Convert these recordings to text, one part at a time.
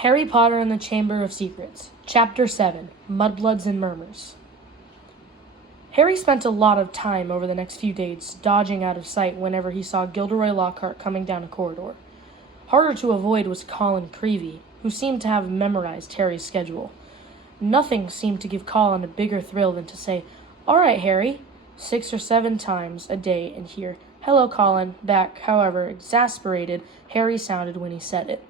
Harry Potter and the Chamber of Secrets, Chapter 7, Mudbloods and Murmurs. Harry spent a lot of time over the next few days dodging out of sight whenever he saw Gilderoy Lockhart coming down a corridor. Harder to avoid was Colin Creevey, who seemed to have memorized Harry's schedule. Nothing seemed to give Colin a bigger thrill than to say, "All right, Harry," 6 or 7 times a day and hear, "Hello, Colin," back, however exasperated Harry sounded when he said it.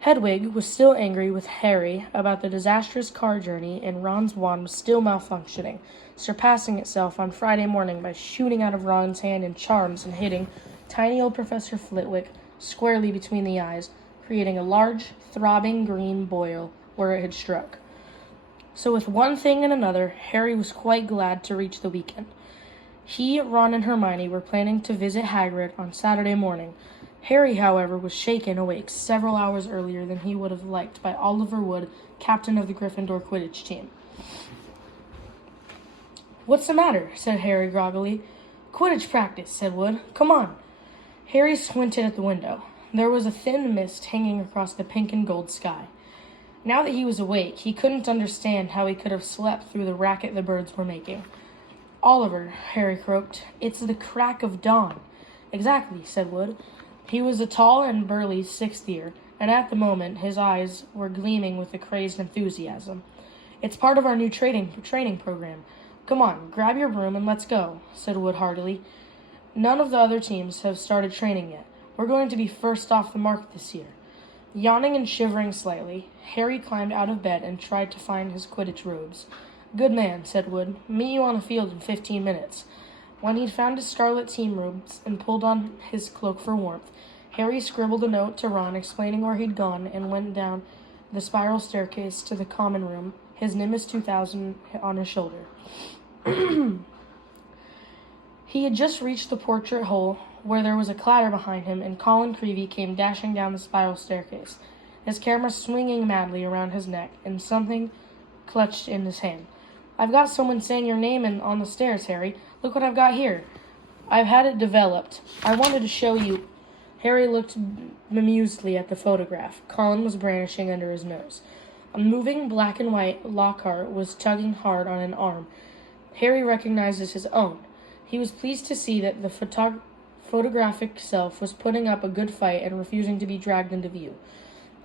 Hedwig was still angry with Harry about the disastrous car journey, and Ron's wand was still malfunctioning, surpassing itself on Friday morning by shooting out of Ron's hand in charms and hitting tiny old Professor Flitwick squarely between the eyes, creating a large, throbbing green boil where it had struck. So with one thing and another, Harry was quite glad to reach the weekend. He, Ron, and Hermione were planning to visit Hagrid on Saturday morning. Harry, however, was shaken awake several hours earlier than he would have liked by Oliver Wood, captain of the Gryffindor Quidditch team. "What's the matter?" said Harry groggily. "Quidditch practice," said Wood. "Come on." Harry squinted at the window. There was a thin mist hanging across the pink and gold sky. Now that he was awake, he couldn't understand how he could have slept through the racket the birds were making. "Oliver," Harry croaked, "it's the crack of dawn." "Exactly," said Wood. He was a tall and burly 6th year, and at the moment his eyes were gleaming with a crazed enthusiasm. "It's part of our new training program. Come on, grab your broom and let's go," said Wood heartily. "None of the other teams have started training yet. We're going to be first off the mark this year." Yawning and shivering slightly, Harry climbed out of bed and tried to find his Quidditch robes. "Good man," said Wood. "Meet you on the field in 15 minutes. When he'd found his scarlet team robes and pulled on his cloak for warmth, Harry scribbled a note to Ron explaining where he'd gone and went down the spiral staircase to the common room, his Nimbus 2000 on his shoulder. He had just reached the portrait hole where there was a clatter behind him, and Colin Creevey came dashing down the spiral staircase, his camera swinging madly around his neck and something clutched in his hand. "I've got someone saying your name on the stairs, Harry. Look what I've got here. I've had it developed. I wanted to show you." Harry looked bemusedly at the photograph Colin was brandishing under his nose. A moving black and white Lockhart was tugging hard on an arm Harry recognized as his own. He was pleased to see that the photographic self was putting up a good fight and refusing to be dragged into view.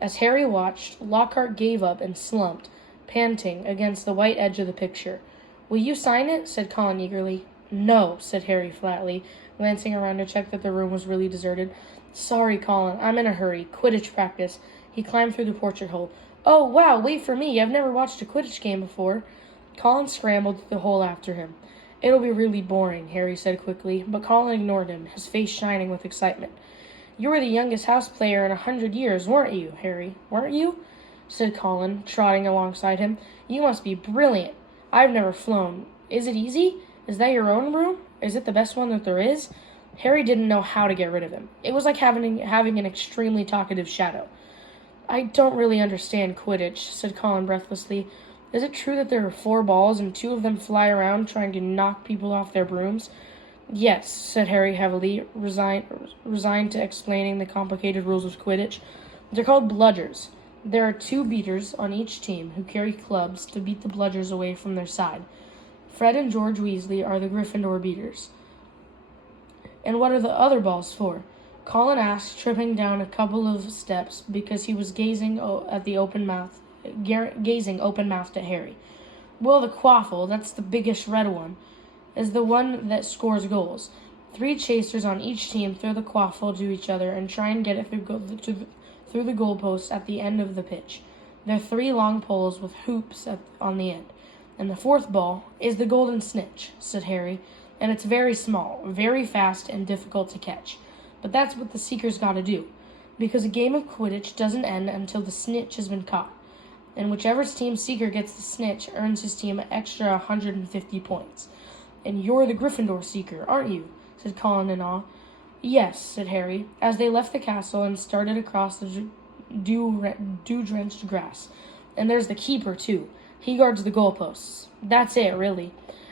As Harry watched, Lockhart gave up and slumped, panting, against the white edge of the picture. "Will you sign it?" said Colin eagerly. "No," said Harry flatly, glancing around to check that the room was really deserted. "Sorry, Colin, I'm in a hurry. Quidditch practice." He climbed through the portrait hole. "Oh, wow, wait for me. I've never watched a Quidditch game before." Colin scrambled through the hole after him. "It'll be really boring," Harry said quickly, but Colin ignored him, his face shining with excitement. "You were the youngest house player in 100 years, weren't you, Harry? Weren't you?" said Colin, trotting alongside him. "You must be brilliant. I've never flown. Is it easy? Is that your own broom? Is it the best one that there is?" Harry didn't know how to get rid of him. It was like having an extremely talkative shadow. "I don't really understand Quidditch," said Colin breathlessly. "Is it true that there are 4 balls and 2 of them fly around trying to knock people off their brooms?" "Yes," said Harry heavily, resigned to explaining the complicated rules of Quidditch. "They're called bludgers. There are 2 beaters on each team who carry clubs to beat the bludgers away from their side. Fred and George Weasley are the Gryffindor beaters." "And what are the other balls for?" Colin asked, tripping down a couple of steps because he was gazing open-mouthed at Harry. "Well, the quaffle, that's the biggest red one, is the one that scores goals. 3 chasers on each team throw the quaffle to each other and try and get it through the goalposts at the end of the pitch. They're 3 long poles with hoops on the end. And the 4th ball is the golden snitch," said Harry, "and it's very small, very fast, and difficult to catch. But that's what the seeker's got to do, because a game of Quidditch doesn't end until the snitch has been caught. And whichever team's seeker gets the snitch earns his team an extra 150 points. And you're the Gryffindor seeker, aren't you?" said Colin in awe. "Yes," said Harry, as they left the castle and started across the dew-drenched grass. "And there's the keeper, too. He guards the goalposts. That's it, really."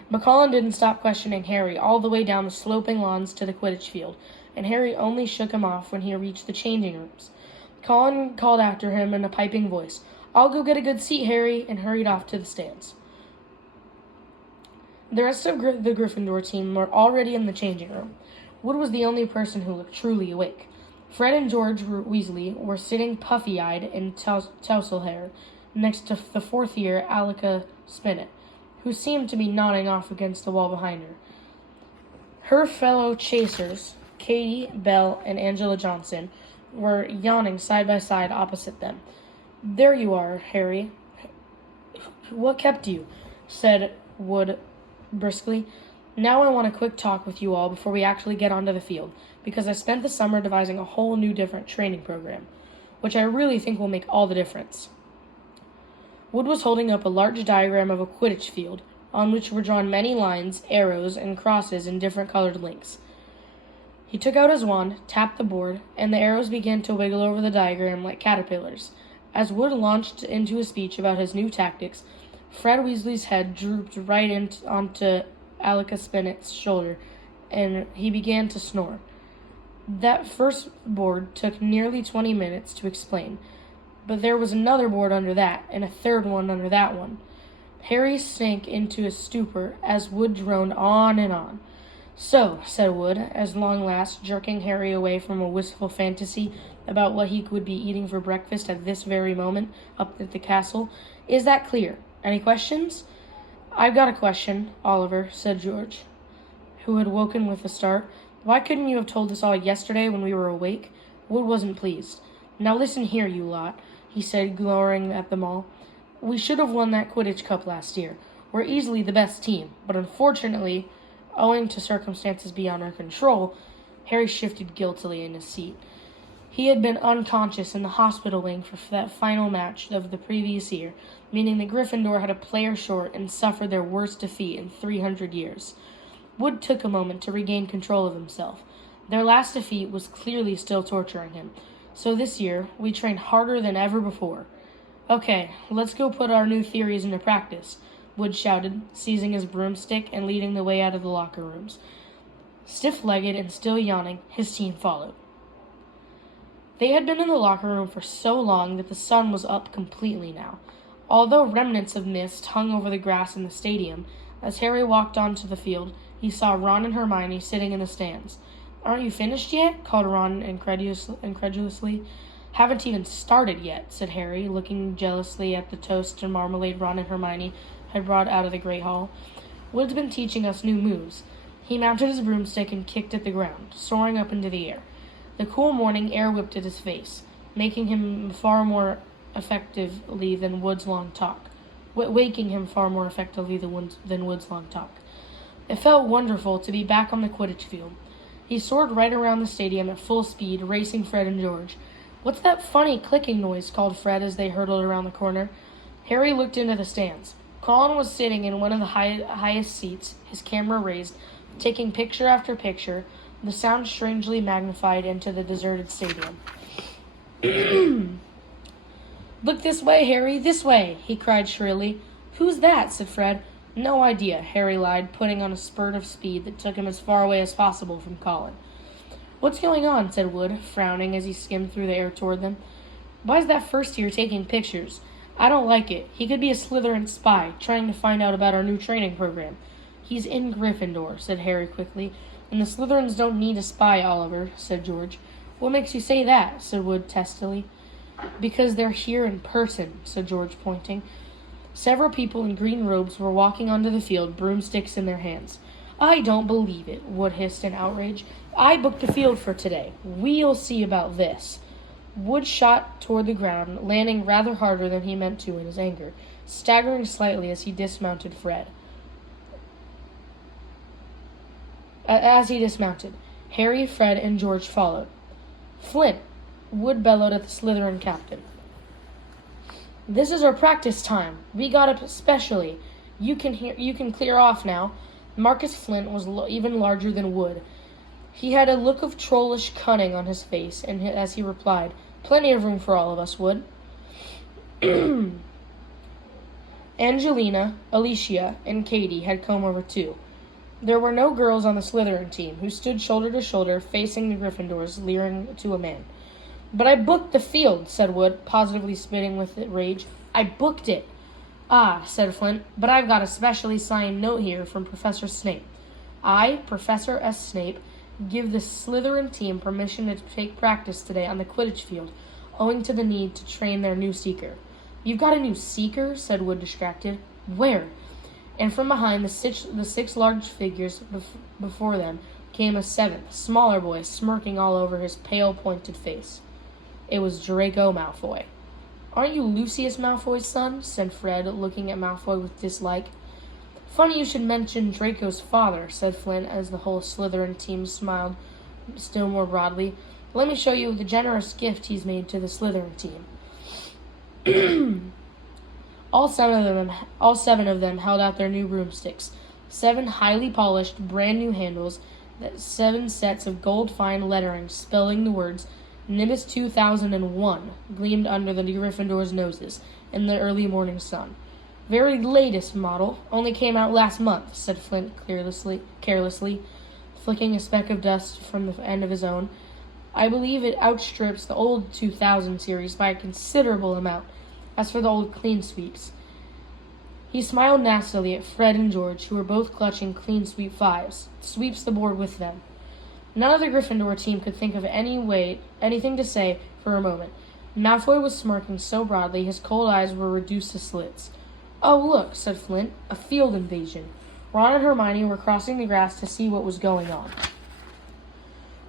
But Colin didn't stop questioning Harry all the way down the sloping lawns to the Quidditch field, and Harry only shook him off when he reached the changing rooms. Colin called after him in a piping voice, "I'll go get a good seat, Harry," and hurried off to the stands. The rest of the Gryffindor team were already in the changing room. Wood was the only person who looked truly awake. Fred and George Weasley were sitting puffy-eyed in tousle hair next to the fourth-year Alika Spinnet, who seemed to be nodding off against the wall behind her. Her fellow chasers, Katie, Belle, and Angela Johnson, were yawning side by side opposite them. "There you are, Harry. What kept you?" said Wood briskly. "Now I want a quick talk with you all before we actually get onto the field, because I spent the summer devising a whole new different training program, which I really think will make all the difference." Wood was holding up a large diagram of a Quidditch field, on which were drawn many lines, arrows, and crosses in different colored links. He took out his wand, tapped the board, and the arrows began to wiggle over the diagram like caterpillars. As Wood launched into a speech about his new tactics, Fred Weasley's head drooped right onto Alika Spinnet's shoulder, and he began to snore. That first board took nearly 20 minutes to explain, but there was another board under that, and a third one under that one. Harry sank into a stupor as Wood droned on and on. "So," said Wood, as long last jerking Harry away from a wistful fantasy about what he would be eating for breakfast at this very moment up at the castle, "is that clear? Any questions?" "I've got a question, Oliver," said George, who had woken with a start. "Why couldn't you have told us all yesterday when we were awake?" Wood wasn't pleased. "Now listen here, you lot," he said, glowering at them all. "We should have won that Quidditch Cup last year. We're easily the best team, but unfortunately, owing to circumstances beyond our control," Harry shifted guiltily in his seat. He had been unconscious in the hospital wing for that final match of the previous year, meaning that Gryffindor had a player short and suffered their worst defeat in 300 years. Wood took a moment to regain control of himself. Their last defeat was clearly still torturing him, so this year we trained harder than ever before. "Okay, let's go put our new theories into practice," Wood shouted, seizing his broomstick and leading the way out of the locker rooms. Stiff-legged and still yawning, his team followed. They had been in the locker room for so long that the sun was up completely now, although remnants of mist hung over the grass in the stadium. As Harry walked onto the field, he saw Ron and Hermione sitting in the stands. "Aren't you finished yet?" called Ron incredulously. "Haven't even started yet," said Harry, looking jealously at the toast and marmalade Ron and Hermione had brought out of the Great Hall. "Wood's been teaching us new moves." He mounted his broomstick and kicked at the ground, soaring up into the air. The cool morning air whipped at his face, making him far more effectively than Wood's long talk. Waking him far more effectively than Wood's long talk. It felt wonderful to be back on the Quidditch field. He soared right around the stadium at full speed, racing Fred and George. "What's that funny clicking noise?" called Fred as they hurtled around the corner. Harry looked into the stands. Colin was sitting in one of the highest seats, his camera raised, taking picture after picture, the sound strangely magnified into the deserted stadium. "Look this way, Harry, this way!" he cried shrilly. "Who's that?" said Fred. "No idea," Harry lied, putting on a spurt of speed that took him as far away as possible from Colin. "What's going on?" said Wood, frowning as he skimmed through the air toward them. "Why's that first year taking pictures? I don't like it. He could be a Slytherin spy, trying to find out about our new training program." "He's in Gryffindor," said Harry quickly. "And the Slytherins don't need a spy, Oliver," said George. "What makes you say that?" said Wood testily. "Because they're here in person," said George, pointing. Several people in green robes were walking onto the field, broomsticks in their hands. "I don't believe it," Wood hissed in outrage. "I booked the field for today. We'll see about this." Wood shot toward the ground, landing rather harder than he meant to in his anger, staggering slightly as he dismounted Fred. As he dismounted, Harry, Fred, and George followed. "Flint," Wood bellowed at the Slytherin captain. "This is our practice time. We got up specially. You can clear off now." Marcus Flint was even larger than Wood. He had a look of trollish cunning on his face, and as he replied, "Plenty of room for all of us, Wood." Angelina, Alicia, and Katie had come over too. There were no girls on the Slytherin team, who stood shoulder to shoulder, facing the Gryffindors, leering to a man. "But I booked the field," said Wood, positively spitting with rage. "I booked it." "Ah," said Flint, "but I've got a specially signed note here from Professor Snape. I, Professor S. Snape, give the Slytherin team permission to take practice today on the Quidditch field, owing to the need to train their new seeker." "You've got a new seeker?" said Wood, distracted. "Where?" And from behind the six large figures before them came a seventh, smaller boy, smirking all over his pale, pointed face. It was Draco Malfoy. "Aren't you Lucius Malfoy's son?" said Fred, looking at Malfoy with dislike. "Funny you should mention Draco's father," said Flint, as the whole Slytherin team smiled still more broadly. "Let me show you the generous gift he's made to the Slytherin team." All seven of them held out their new broomsticks. 7 highly polished, brand new handles, 7 sets of gold fine lettering spelling the words Nimbus 2001 gleamed under the Gryffindor's noses in the early morning sun. "Very latest model, only came out last month," said Flint carelessly, flicking a speck of dust from the end of his own. "I believe it outstrips the old 2000 series by a considerable amount. As for the old clean sweeps..." He smiled nastily at Fred and George, who were both clutching clean sweep 5s, sweeps the board with them. None of the Gryffindor team could think of anything to say for a moment. Malfoy was smirking so broadly his cold eyes were reduced to slits. "Oh, look," said Flint, "a field invasion." Ron and Hermione were crossing the grass to see what was going on.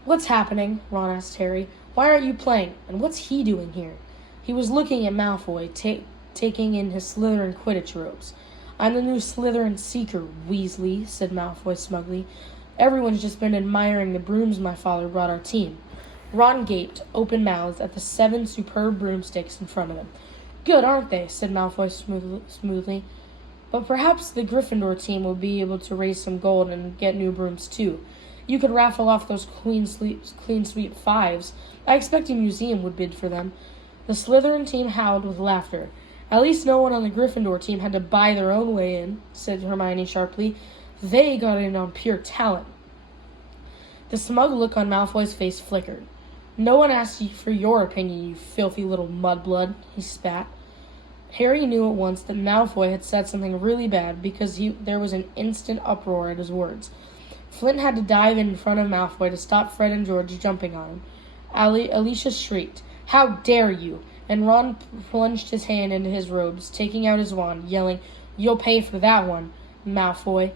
"What's happening?" Ron asked Harry. "Why aren't you playing? And what's he doing here?" He was looking at Malfoy, taking in his Slytherin Quidditch robes. "I'm the new Slytherin Seeker, Weasley," said Malfoy smugly. "Everyone's just been admiring the brooms my father brought our team." Ron gaped, open-mouthed, at the 7 superb broomsticks in front of him. "Good, aren't they?" said Malfoy smoothly. "But perhaps the Gryffindor team will be able to raise some gold and get new brooms too. You could raffle off those clean sweep 5s. I expect a museum would bid for them." The Slytherin team howled with laughter. "At least no one on the Gryffindor team had to buy their own way in," said Hermione sharply. "They got in on pure talent." The smug look on Malfoy's face flickered. "No one asked you for your opinion, you filthy little mudblood," he spat. Harry knew at once that Malfoy had said something really bad because there was an instant uproar at his words. Flint had to dive in front of Malfoy to stop Fred and George jumping on him. Alicia shrieked, "How dare you!" And Ron plunged his hand into his robes, taking out his wand, yelling, "You'll pay for that one, Malfoy,"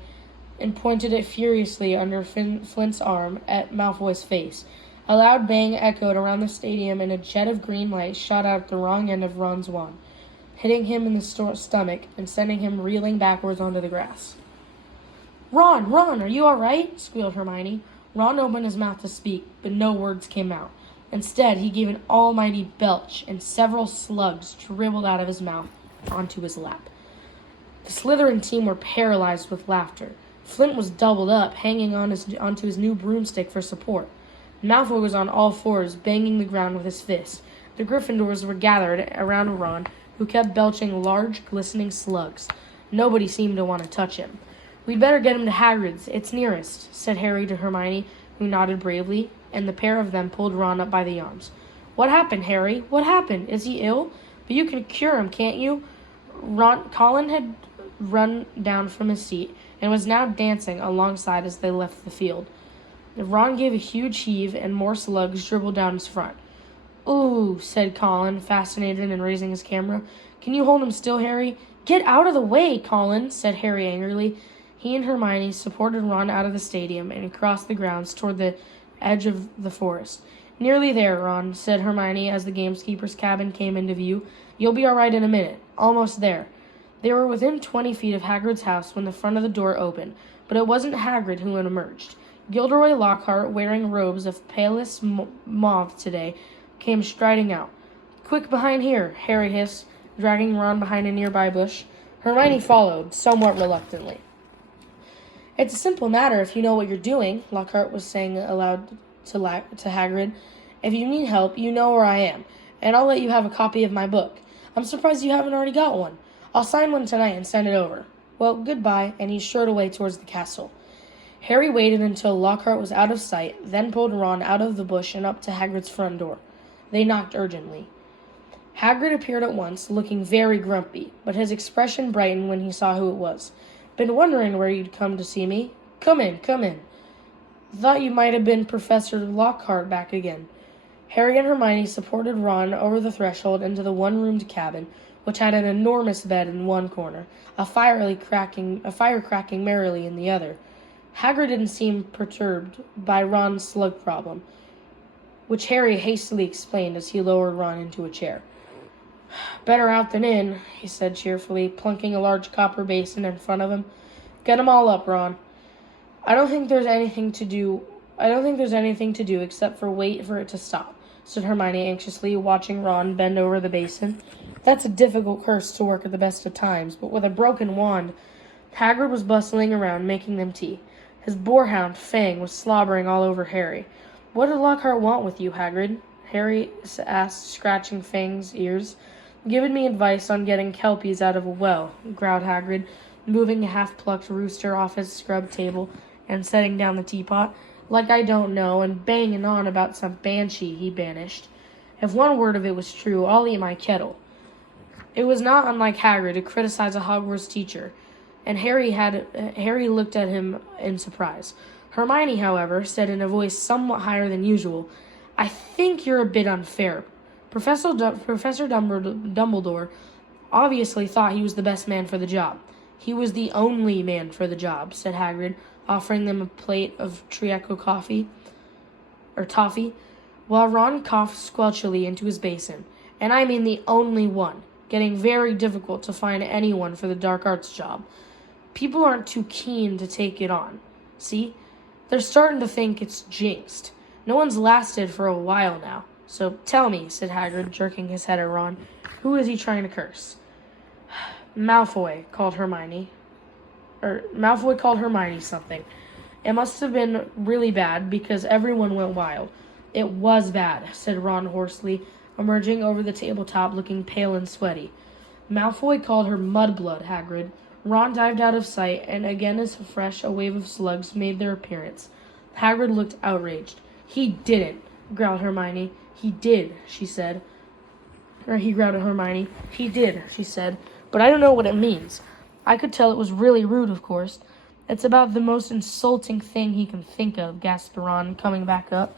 and pointed it furiously under Flint's arm at Malfoy's face. A loud bang echoed around the stadium, and a jet of green light shot out the wrong end of Ron's wand, hitting him in the stomach and sending him reeling backwards onto the grass. "Ron, are you all right?" squealed Hermione. Ron opened his mouth to speak, but no words came out. Instead, he gave an almighty belch, and several slugs dribbled out of his mouth onto his lap. The Slytherin team were paralyzed with laughter. Flint was doubled up, hanging onto his new broomstick for support. Malfoy was on all fours, banging the ground with his fist. The Gryffindors were gathered around Ron, who kept belching large, glistening slugs. Nobody seemed to want to touch him. "We'd better get him to Hagrid's. It's nearest," said Harry to Hermione, who nodded bravely, and the pair of them pulled Ron up by the arms. "What happened, Harry? What happened? Is he ill? But you can cure him, can't you?" Colin had run down from his seat and was now dancing alongside as they left the field. Ron gave a huge heave, and more slugs dribbled down his front. "Ooh," said Colin, fascinated and raising his camera. "Can you hold him still, Harry?" "Get out of the way, Colin," said Harry angrily. He and Hermione supported Ron out of the stadium and across the grounds toward the edge of the forest. "Nearly there, Ron," said Hermione as the gamekeeper's cabin came into view. "You'll be all right in a minute. Almost there." They were within 20 feet of Hagrid's house when the front of the door opened, but it wasn't Hagrid who had emerged. Gilderoy Lockhart, wearing robes of palest mauve today, came striding out. "Quick behind here," Harry hissed, dragging Ron behind a nearby bush. Hermione followed, somewhat reluctantly. "It's a simple matter if you know what you're doing," Lockhart was saying aloud to Hagrid. "If you need help, you know where I am, and I'll let you have a copy of my book. I'm surprised you haven't already got one. I'll sign one tonight and send it over. Well, goodbye," and he strode away towards the castle. Harry waited until Lockhart was out of sight, then pulled Ron out of the bush and up to Hagrid's front door. They knocked urgently. Hagrid appeared at once, looking very grumpy, but his expression brightened when he saw who it was. "Been wondering where you'd come to see me. Come in, come in. Thought you might have been Professor Lockhart back again." Harry and Hermione supported Ron over the threshold into the one-roomed cabin, which had an enormous bed in one corner, a fire cracking merrily in the other. Hagrid didn't seem perturbed by Ron's slug problem, which Harry hastily explained as he lowered Ron into a chair. "Better out than in," he said cheerfully, plunking a large copper basin in front of him. "Get 'em all up, Ron." I don't think there's anything to do except for wait for it to stop," said Hermione anxiously, watching Ron bend over the basin. "That's a difficult curse to work at the best of times, but with a broken wand..." Hagrid was bustling around, making them tea. His boarhound, Fang, was slobbering all over Harry. "What did Lockhart want with you, Hagrid?" Harry asked, scratching Fang's ears. "Given me advice on getting kelpies out of a well," growled Hagrid, moving a half-plucked rooster off his scrub table and setting down the teapot. "Like I don't know, and banging on about some banshee he banished. If one word of it was true, I'll eat my kettle." It was not unlike Hagrid to criticize a Hogwarts teacher, and Harry looked at him in surprise. Hermione, however, said in a voice somewhat higher than usual, "I think you're a bit unfair. Professor Dumbledore obviously thought he was the best man for the job." "He was the only man for the job," said Hagrid, offering them a plate of Triaco toffee, while Ron coughed squelchily into his basin. "And I mean the only one. Getting very difficult to find anyone for the dark arts job. People aren't too keen to take it on. See? They're starting to think it's jinxed. No one's lasted for a while now. So tell me," said Hagrid, jerking his head at Ron, "who is he trying to curse?" Malfoy called Hermione something. "It must have been really bad because everyone went wild." "It was bad," said Ron hoarsely, emerging over the tabletop looking pale and sweaty. "Malfoy called her mudblood, Hagrid." Ron dived out of sight, and again as fresh a wave of slugs made their appearance. Hagrid looked outraged. "He didn't," growled Hermione. "He did," she said. He growled at Hermione. "He did," she said. "But I don't know what it means. I could tell it was really rude, of course. It's about the most insulting thing he can think of," gasped Ron, coming back up.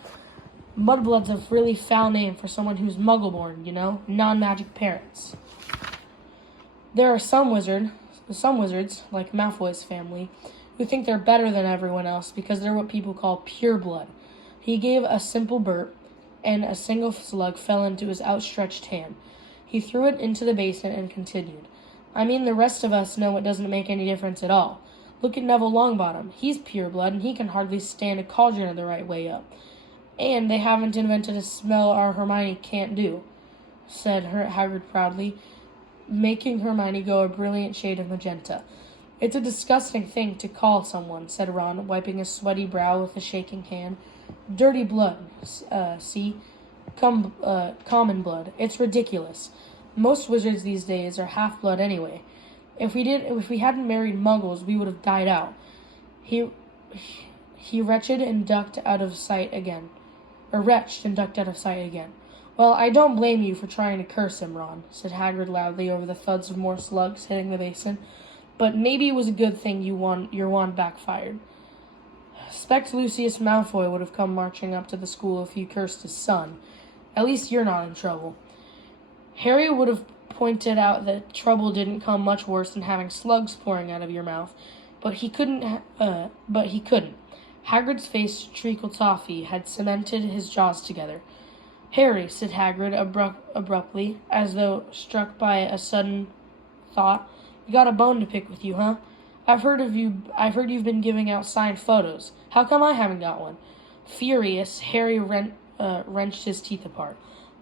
"Mudblood's a really foul name for someone who's muggle-born, you know, non-magic parents. There are some wizards, like Malfoy's family, who think they're better than everyone else because they're what people call pure blood." He gave a simple burp, and a single slug fell into his outstretched hand. He threw it into the basin and continued, "I mean, the rest of us know it doesn't make any difference at all. Look at Neville Longbottom. He's pure blood, and he can hardly stand a cauldron the right way up. And they haven't invented a smell our Hermione can't do," said Hagrid proudly, making Hermione go a brilliant shade of magenta. "It's a disgusting thing to call someone," said Ron, wiping his sweaty brow with a shaking hand. "Dirty blood, see? Common blood. It's ridiculous. Most wizards these days are half-blood anyway. If we hadn't married muggles, we would have died out." He retched and ducked out of sight again. "Well, I don't blame you for trying to curse him, Ron," said Hagrid loudly over the thuds of more slugs hitting the basin. "But maybe it was a good thing your wand backfired. Expect Lucius Malfoy would have come marching up to the school if you cursed his son. At least you're not in trouble." Harry would have pointed out that trouble didn't come much worse than having slugs pouring out of your mouth, but he couldn't. Hagrid's face, treacle toffee, had cemented his jaws together. "Harry," said Hagrid abruptly, as though struck by a sudden thought, "you got a bone to pick with you, huh? I've heard you've been giving out signed photos. How come I haven't got one?" Furious, Harry wrenched his teeth apart.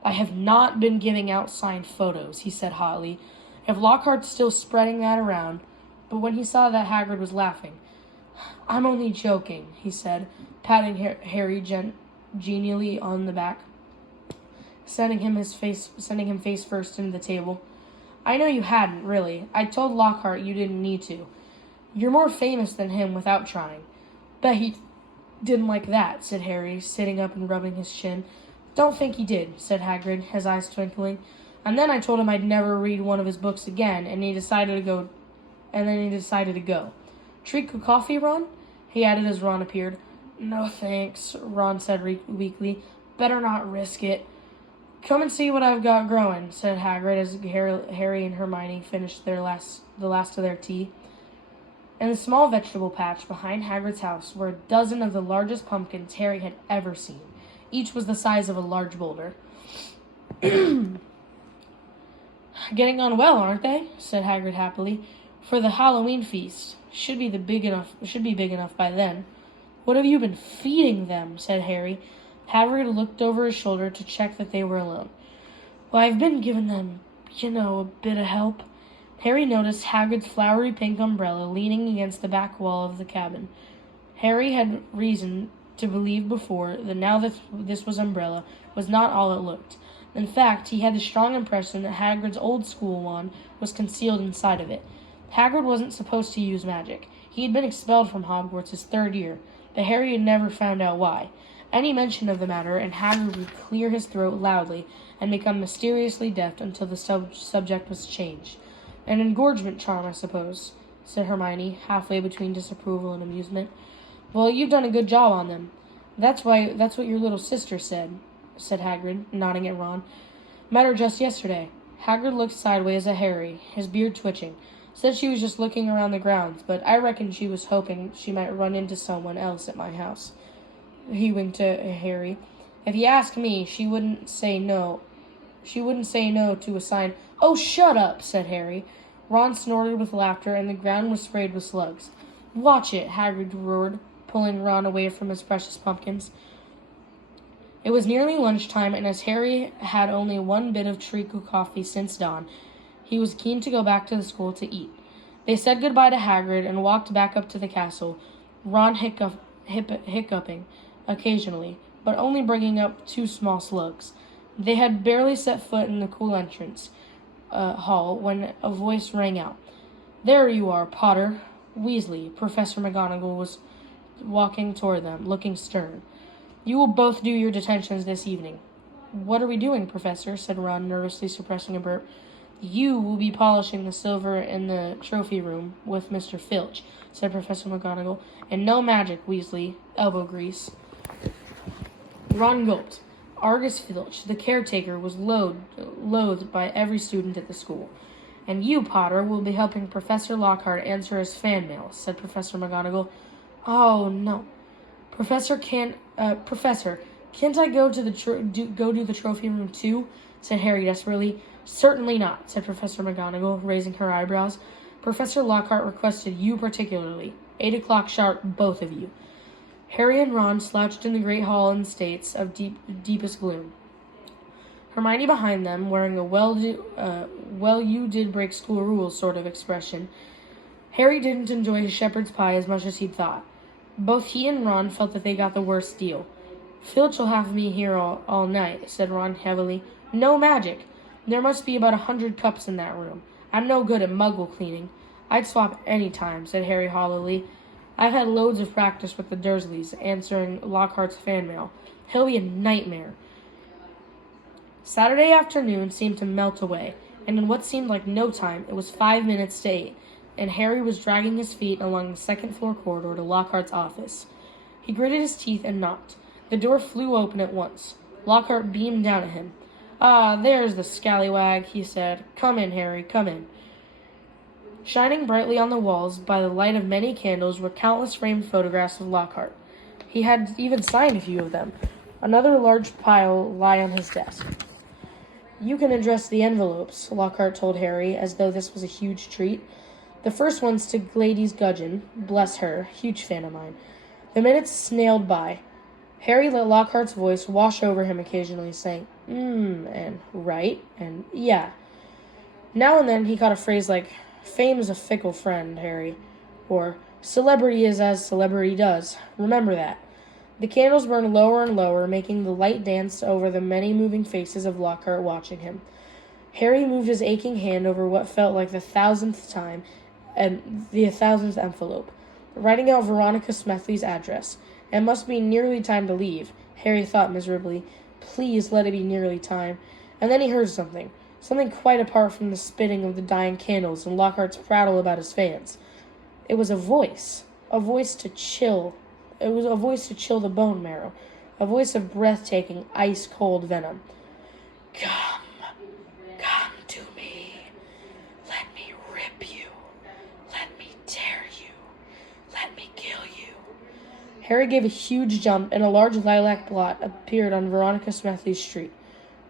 "I have not been giving out signed photos," he said hotly. "If Lockhart's still spreading that around..." But when he saw that Hagrid was laughing, "I'm only joking," he said, patting Harry genially on the back, sending him face first into the table. "I know you hadn't, really. I told Lockhart you didn't need to. You're more famous than him without trying." "Bet he didn't like that," said Harry, sitting up and rubbing his chin. Don't think he did, said Hagrid, his eyes twinkling. And then I told him I'd never read one of his books again, and he decided to go. Treacle coffee, Ron? He added as Ron appeared. No thanks, Ron said weakly. Better not risk it. Come and see what I've got growing, said Hagrid as Harry and Hermione finished the last of their tea. In the small vegetable patch behind Hagrid's house were a dozen of the largest pumpkins Harry had ever seen. Each was the size of a large boulder. Getting on well, aren't they? Said Hagrid happily. For the Halloween feast. Should be big enough by then. What have you been feeding them? Said Harry. Hagrid looked over his shoulder to check that they were alone. Well, I've been giving them, a bit of help. Harry noticed Hagrid's flowery pink umbrella leaning against the back wall of the cabin. Harry had reason to believe before that now that this umbrella was not all it looked. In fact, he had the strong impression that Hagrid's old school wand was concealed inside of it. Hagrid wasn't supposed to use magic. He had been expelled from Hogwarts his third year, but Harry had never found out why. Any mention of the matter, and Hagrid would clear his throat loudly and become mysteriously deaf until the subject was changed. An engorgement charm, I suppose, said Hermione, halfway between disapproval and amusement. Well, you've done a good job on them. That's what your little sister said Hagrid, nodding at Ron. Met her just yesterday. Hagrid looked sideways at Harry, his beard twitching. Said she was just looking around the grounds, but I reckon she was hoping she might run into someone else at my house. He winked at Harry. If you ask me, she wouldn't say no. She wouldn't say no to a sign. Oh, shut up, said Harry. Ron snorted with laughter, and the ground was sprayed with slugs. Watch it, Hagrid roared, pulling Ron away from his precious pumpkins. It was nearly lunchtime, and as Harry had only one bit of treacle coffee since dawn, he was keen to go back to the school to eat. They said goodbye to Hagrid and walked back up to the castle, Ron hiccuping occasionally, but only bringing up 2 small slugs. They had barely set foot in the cool entrance hall when a voice rang out. There you are, Potter. Weasley, Professor McGonagall was walking toward them, looking stern. You will both do your detentions this evening. What are we doing, Professor? Said Ron, nervously suppressing a burp. You will be polishing the silver in the trophy room with Mr. Filch, said Professor McGonagall. And no magic, Weasley. Elbow grease. Ron gulped. Argus Filch, the caretaker, was loathed by every student at the school. And you, Potter, will be helping Professor Lockhart answer his fan mail, said Professor McGonagall. Oh, no. Professor, can't I go to the trophy room too? Said Harry desperately. Certainly not, said Professor McGonagall, raising her eyebrows. Professor Lockhart requested you particularly. 8 o'clock sharp, both of you. Harry and Ron slouched in the great hall in states of deepest gloom. Hermione behind them, wearing a well you did break school rules sort of expression. Harry didn't enjoy his shepherd's pie as much as he'd thought. Both he and Ron felt that they got the worst deal. Filch will have me here all night, said Ron heavily. No magic. There must be about 100 cups in that room. I'm no good at muggle cleaning. I'd swap any time, said Harry hollowly. I've had loads of practice with the Dursleys, answering Lockhart's fan mail. He'll be a nightmare. Saturday afternoon seemed to melt away, and in what seemed like no time, it was 5 minutes to 8, and Harry was dragging his feet along the second-floor corridor to Lockhart's office. He gritted his teeth and knocked. The door flew open at once. Lockhart beamed down at him. Ah, there's the scallywag, he said. Come in, Harry, come in. Shining brightly on the walls by the light of many candles were countless framed photographs of Lockhart. He had even signed a few of them. Another large pile lay on his desk. You can address the envelopes, Lockhart told Harry, as though this was a huge treat. The first one's to Gladys Gudgeon. Bless her, huge fan of mine. The minutes snailed by. Harry let Lockhart's voice wash over him occasionally, saying, and right, and yeah. Now and then he caught a phrase like, fame's a fickle friend, Harry, or celebrity is as celebrity does. Remember that. The candles burned lower and lower, making the light dance over the many moving faces of Lockhart watching him. Harry moved his aching hand over what felt like the 1,000th time, and the 1,000th envelope, writing out Veronica Smethly's address. It must be nearly time to leave, Harry thought miserably. Please let it be nearly time. And then he heard something. Something quite apart from the spitting of the dying candles and Lockhart's prattle about his fans. It was a voice. A voice to chill. It was a voice to chill the bone marrow. A voice of breathtaking, ice-cold venom. Come to me. Let me rip you. Let me tear you. Let me kill you. Harry gave a huge jump, and a large lilac blot appeared on Veronica Smethley's street.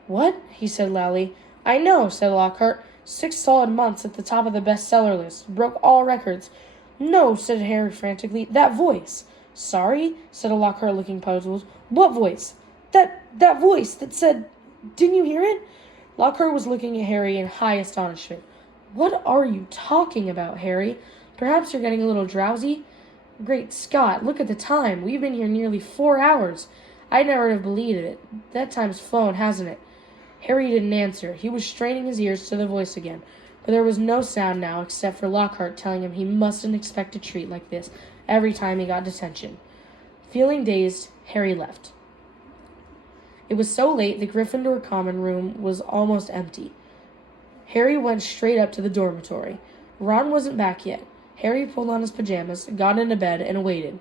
What? He said loudly. I know, said Lockhart. 6 solid months at the top of the bestseller list. Broke all records. No, said Harry frantically. That voice. Sorry, said Lockhart looking puzzled. What voice? That voice that said... Didn't you hear it? Lockhart was looking at Harry in high astonishment. What are you talking about, Harry? Perhaps you're getting a little drowsy? Great Scott, look at the time. We've been here nearly 4 hours. I never would have believed it. That time's flown, hasn't it? Harry didn't answer. He was straining his ears to the voice again, but there was no sound now except for Lockhart telling him he mustn't expect a treat like this every time he got detention. Feeling dazed, Harry left. It was so late the Gryffindor common room was almost empty. Harry went straight up to the dormitory. Ron wasn't back yet. Harry pulled on his pajamas, got into bed, and waited.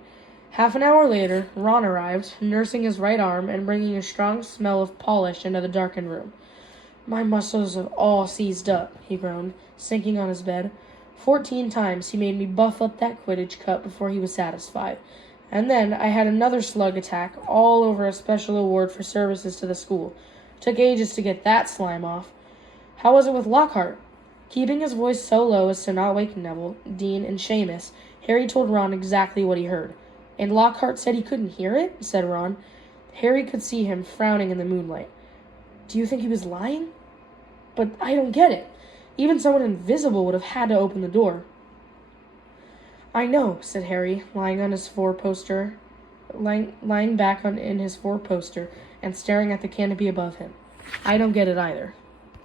Half an hour later, Ron arrived, nursing his right arm and bringing a strong smell of polish into the darkened room. My muscles have all seized up, he groaned, sinking on his bed. 14 times he made me buff up that Quidditch cup before he was satisfied. And then I had another slug attack all over a special award for services to the school. Took ages to get that slime off. How was it with Lockhart? Keeping his voice so low as to not wake Neville, Dean, and Seamus, Harry told Ron exactly what he heard. And Lockhart said he couldn't hear it? Said Ron. Harry could see him frowning in the moonlight. Do you think he was lying? But I don't get it. Even someone invisible would have had to open the door. I know, said Harry, lying back in his four-poster and staring at the canopy above him. I don't get it either.